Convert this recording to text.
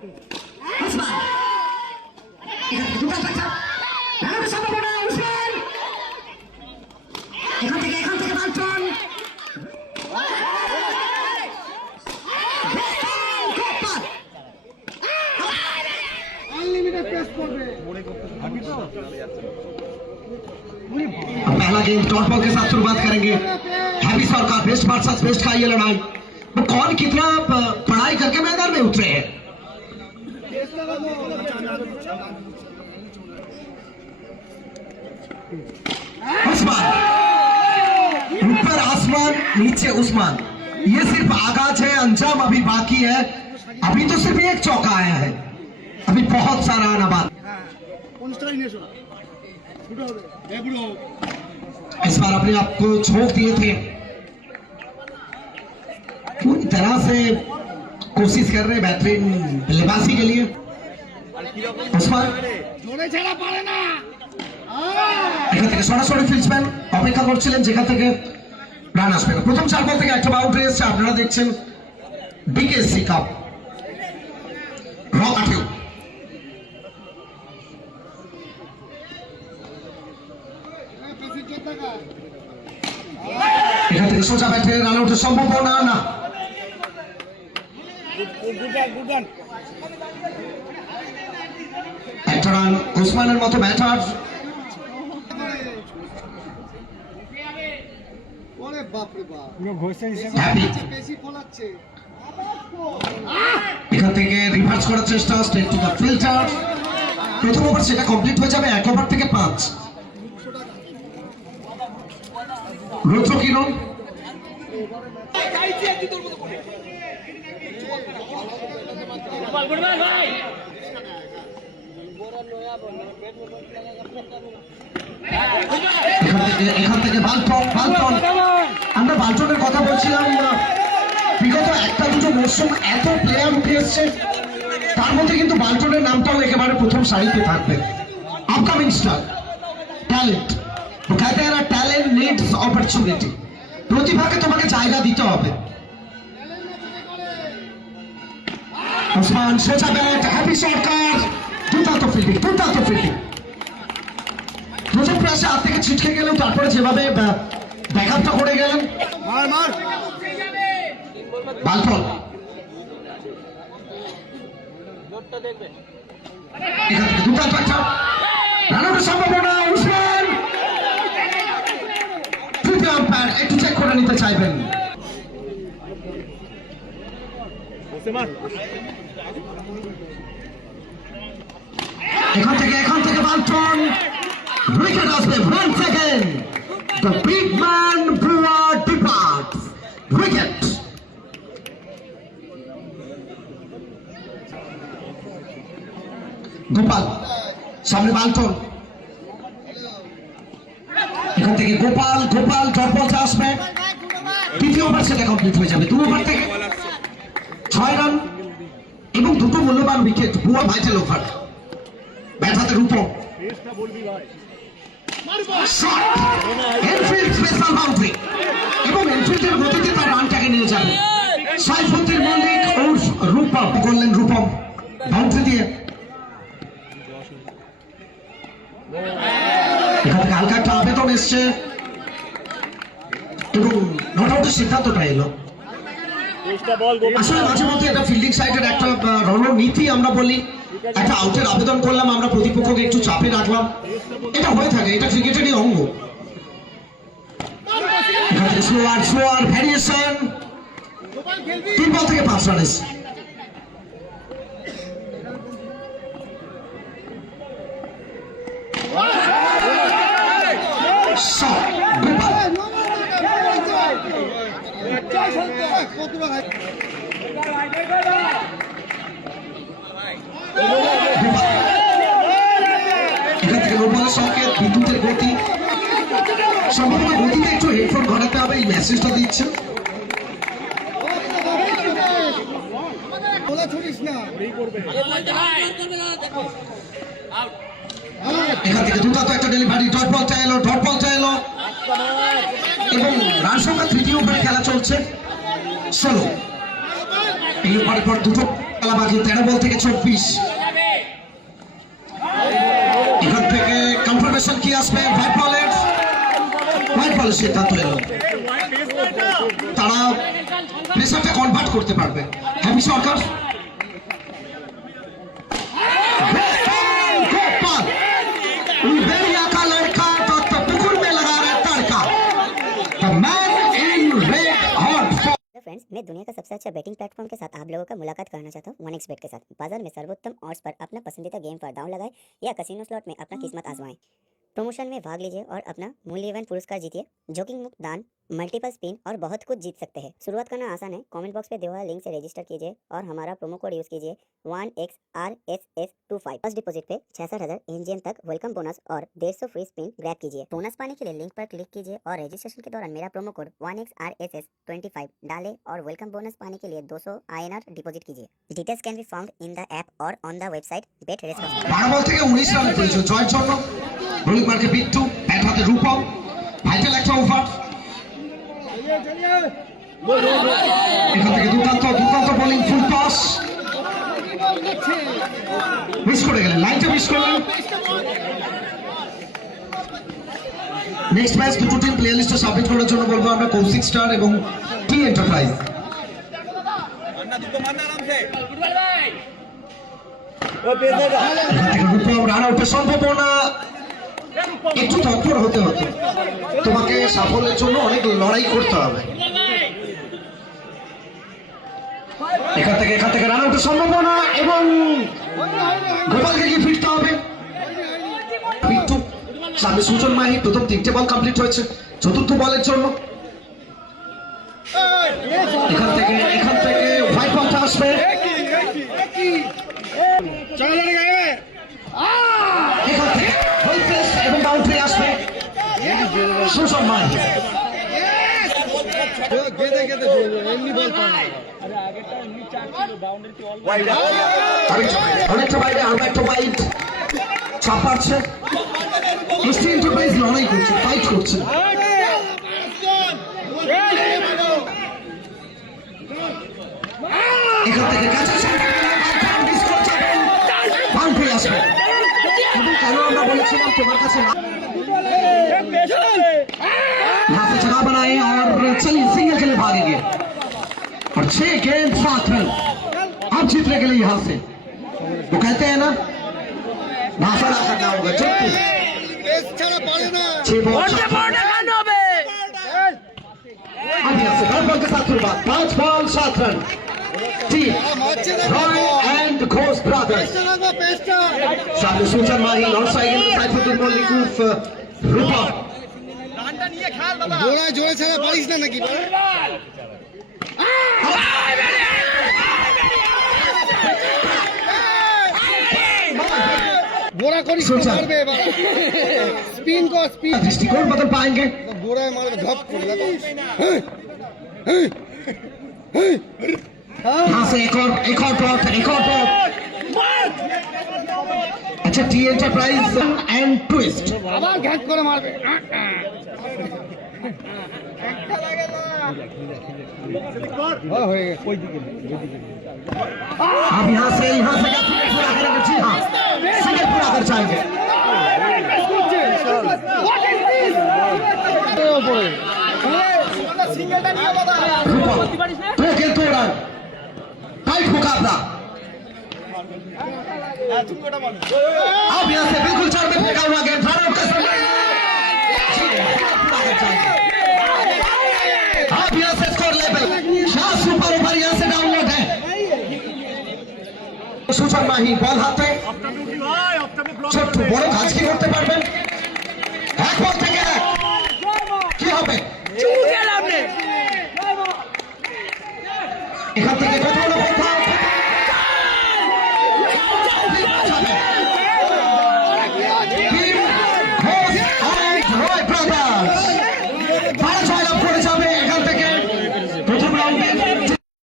पहला game ball के साथ शुरुआत करेंगे। हैवी सरकार बेस्ट वर्सेस बेस्ट का ये लड़ाई। वो कौन कितना पढ़ाई करके मैदान में उतरे हैं? उस्मान ऊपर आसमान, नीचे उस्मान। ये सिर्फ़ आगाज़ है, अंजाम अभी बाकी है। अभी तो सिर्फ़ एक चौका आया है। अभी बहुत सारा आना बात इस बार अपने आप को छोड़ दिए थे। पूरी तरह से कोशिश कर रहे बेहतरीन बल्लेबाजी के लिए। उस्मान। जोड़े ना। এখান থেকে সরাসরি ফিল্ডসম্যান অপেক্ষা করছিলেন যেখান থেকে রান আসবে। না প্রথম চার বল থেকে একটা বাউন্ডারি এসছে, আপনারা দেখছেন বিকেএসসি কাপ টাকা এখান থেকে সোজা ব্যাটে রান আউটের সম্ভাবনা না একটা রান ওসমানের মতো ব্যাটার এখান থেকে রিভার্স করার চেষ্টা স্টেট টু দ্য ফিল্টার প্রথম ওভার সেটা কমপ্লিট হয়ে যাবে এক ওভার থেকে পাঁচ। রুদ্র কিরণ। এখান থেকে এখান থেকে বালটন বালটন আমরা বার্জনের কথা বলছিলাম বিগত একটা দুটো মৌসুম এত প্লেয়ার উঠে এসছে, তার মধ্যে কিন্তু বার্জনের নামটাও একেবারে প্রথম সারিতে থাকবে। Upcoming star talent talent needs opportunity প্রতিভাকে তোমাকে জায়গা দিতে হবে। ওসমান হ্যাপি সরকার দুর্দান্ত ফিল্ডিং দুর্দান্ত ফিল্ডিং প্রথম হাত থেকে ছিটকে গেলেও তারপরে যেভাবে ব্যাকআপটা করে গেলেন মার মার। বালফল। এখান থেকে রানাউটের সম্ভাবনা উসমান। তৃতীয় আম্পায়ার একটু চেক করে নিতে চাইবেন। এখান থেকে এখান থেকে বালটন উইকেট আসবে one second the big man Brewer departs wicket Gopal, সামনে বালটন এখান থেকে গোপাল গোপাল ডট আসবে। তৃতীয় ওভার সেটা কমপ্লিট হয়ে যাবে। দু ওভার থেকে ছয় রান এবং দুটো মূল্যবান উইকেট বুয়া ভাইটাল ওভার ব্যাট হাতে রূপম তার রানটাকে নিয়ে যাবে। সাইফুদ্দিন মল্লিক উর্ফ রূপম করলেন হালকা একটা আবেদন এসছে। সিদ্ধান্তটা এলো। আসলে মাঝে মধ্যে একটা ফিল্ডিং সাইডের একটা আহ, রণনীতি আমরা বলি। একটা আউটের আবেদন করলাম, আমরা প্রতিপক্ষকে একটু চাপে রাখলাম। এটা হয়ে থাকে, এটা ক্রিকেটেরই অঙ্গ। Slower slower variation. তিন বল থেকে পাঁচ রান এসছে। শট বিদ্যুতের গতি গতিতে একটু হেডফোন ঘটাতে হবে এই মেসেজটা দিচ্ছে। বলা এখান থেকে দুর্দান্ত একটা ডেলিভারি ডট বলটা এলো ডট বলটা এলো এবং রান সংখ্যা তৃতীয় ওভারে খেলা চলছে। ষোলো। এই ওভারের পর দুটো খেলা বাকি তেরো বল থেকে চব্বিশ এখান থেকে কনফার্মেশন কি আসবে হোয়াইট বলের হোয়াইট বলের সিদ্ধান্ত এলো। তারা প্রেসারটা কনভার্ট করতে পারবে। হ্যাপি সরকার मैं दुनिया का सबसे अच्छा बेटिंग प्लेटफॉर्म के साथ आप लोगों का मुलाकात करना चाहता हूँ वन बेट के साथ। बाज़ार में सर्वोत्तम ऑड्स पर अपना पसंदीदा गेम पर दाव लगाएँ या कसिनो स्लॉट में अपना किस्मत आजमाएँ। प्रमोशन में भाग लीजिए और अपना मूल्यवान पुरस्कार जीतिए। जोकिंग मुक्त दान मल्टीपल स्पिन और बहुत कुछ जीत सकते हैं। शुरुआत करना आसान है। कमेंट बॉक्स पे दिए हुए लिंक से रजिस्टर कीजिए और हमारा प्रोमो कोड यूज़ कीजिए one X R S S two five first deposit पे छियासठ हज़ार इंजियन तक वेलकम बोनस और डेढ़ सौ फ्री स्पिन ग्रैप कीजिए। बोनस पाने के लिए लिंक पर क्लिक कीजिए और रजिस्ट्रेशन के दौरान मेरा promo code one X R S S twenty five डाले और वेलकम बोनस पाने के लिए दो सौ आई एन आर डिपोजिट कीजिए। Details can be found in the app और on the website bet responsibly run bowling মার্কে বিট্টু ব্যাট হাতে রূপম ভাইটাল একটা ওভার এখান থেকে দুর্দান্ত দুর্দান্ত বোলিং ফুল টস মিস করে গেলেন লাইনটা মিস করলেন। নেক্সট ম্যাচ দুটো টিম প্লেয়ার লিস্টে সাবমিট করার জন্য বলব আমরা কৌশিক স্টার এবং টি এন্টারপ্রাইজ এখান থেকে একটু তৎপর হতে হতো তোমাকে সাফল্যের জন্য অনেক লড়াই করতে হবে। এখান থেকে এখান থেকে রান আউটের সম্ভাবনা এবং গোপালকে গিয়ে ফিরতে হবে। পিট্টু সামনে সুজন মাহি, প্রথম তিনটে বল কমপ্লিট হয়েছে, চতুর্থ বলের জন্য। এখান থেকে এখান থেকে হোয়াইট বলটা আসবে চলো লড়ে গায়ে এখান থেকে হোয়াইট পেস এবং বাউন্ডারি আসবে এমনি বল অনেকটা বাইরে, একটা বাইট। চাপাচ্ছে এসটি এন্টারপ্রাইজ লড়াই করছে ফাইট করছে। এখান থেকে কাছে আসবে। এবং কেন আমরা বলেছিলাম তোমার কাছে यहाँ से जगह बनाए और चलिए सिंगल के लिए भागेंगे। और छह गेंद सात रन अब जीतने के लिए यहाँ से। वो कहते हैं ना भाषा ना करना होगा चुप। के साथ शुरुआत। पाँच बॉल सात रन एंड घोष माही लॉर्ड साइकिल रूपा। গোড়ায় জোরে ছাড়া পারিস না নাকি বল? গোড়া করিস তো সোজা। মারবে এবার স্পিন কর স্পিন दृष्टिकोण बदल पाएंगे গোড়ায় মারবে ধপ করে দেখো यहाँ से एक और एक और डॉट एक और डॉट अच्छा टी एंटरप्राइज एंड ट्विस्ट আবার ঘ্যাট করে মারবে হ্যাঁ, হয়ে গেছে ওই দিকে अब यहाँ से यहाँ से क्या सिंगल पूरा करेंगे जी हाँ सिंगल पूरा कर जाएंगे ওপরে रूपा दो गेंद दो रन टाइट मुकाबला अब यहाँ से बिल्कुल चार में फेंका हुआ गेंद रन आउट का समय তুষার মাহি বল হাতে। ছোট্ট বড় কাজ কি করতে পারবেন? এক থেকে কি হবে? এখান থেকে কোথাও না কোথাও